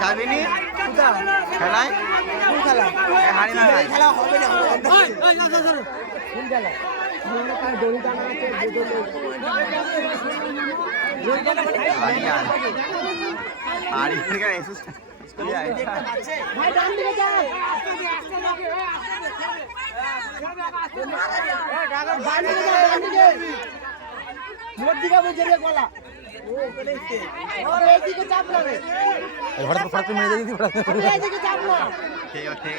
যাবিনি খেলায় হারি না খেলা হবে না হঠাৎ মেরে দিদি ঠিক আছে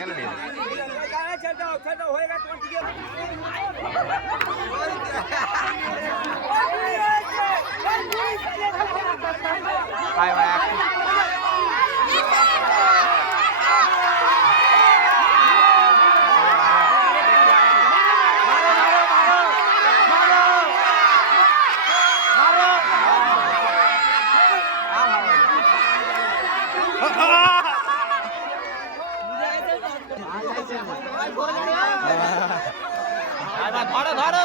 ধরো ধরো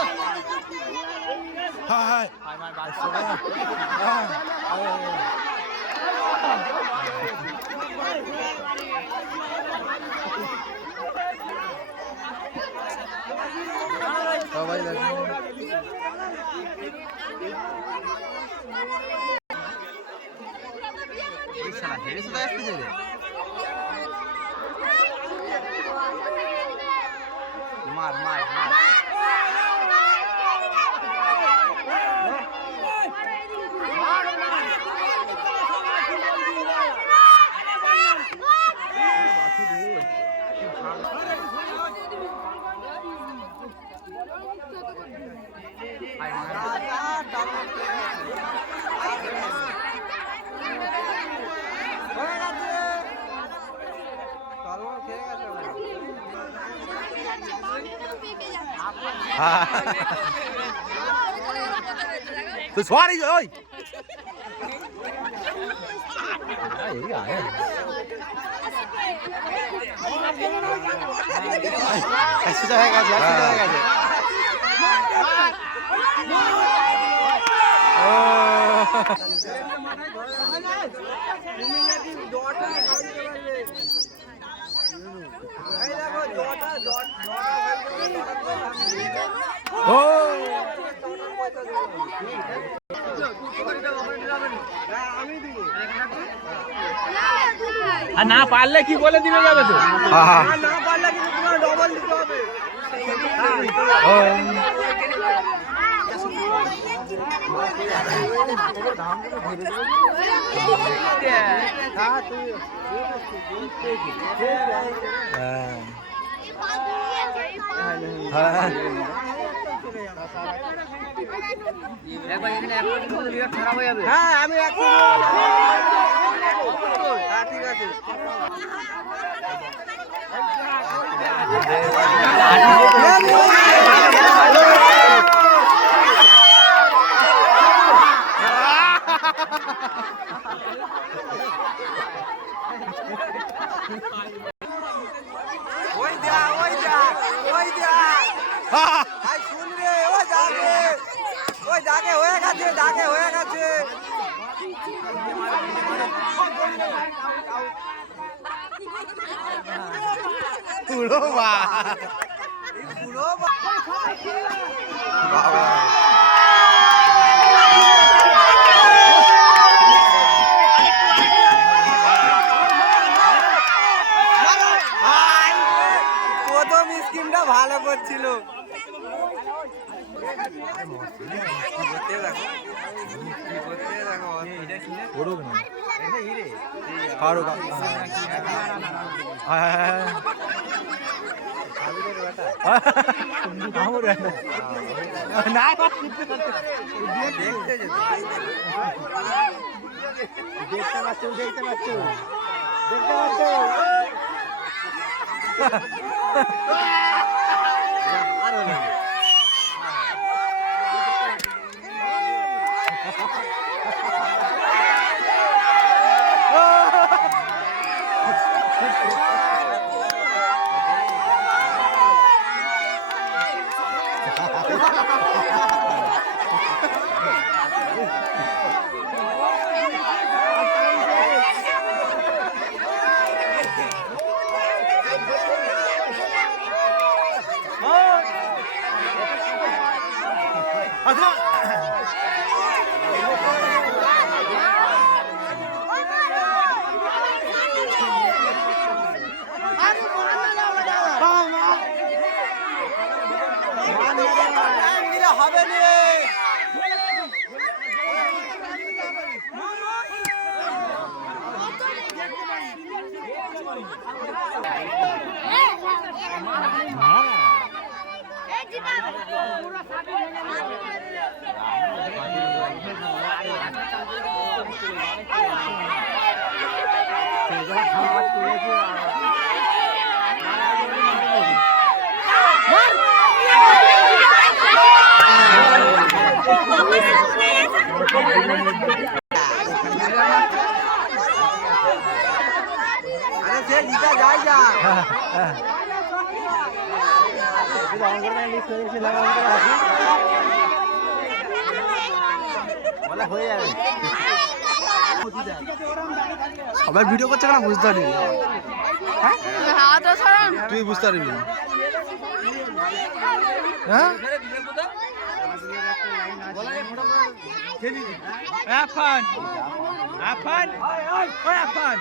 হেরে শুধু আসতেছে রে মার মার মার तो सवारी ओए ऐसे तो है कैसे আর না পারলে কি বলে দিবে যাবে তো না পারলে কিন্তু তোমার ডবল দিতে হবে হ্যাঁ আমি ঠিক আছে ওই যা ওই যা ওই যা আই শুন রে ওই যাকে হয়ে গেছে পুরো বা বাবা প্রথম স্কিমটা ভালো করছিল দেখতে পাচ্ছ আরে সে জিতা যায় যা হয়ে যাবে সবাই ভিডিও করছে কেন বুঝতে পারবি তুই বুঝতে পারবি না হ্যাঁ আফান আফান ওই আফান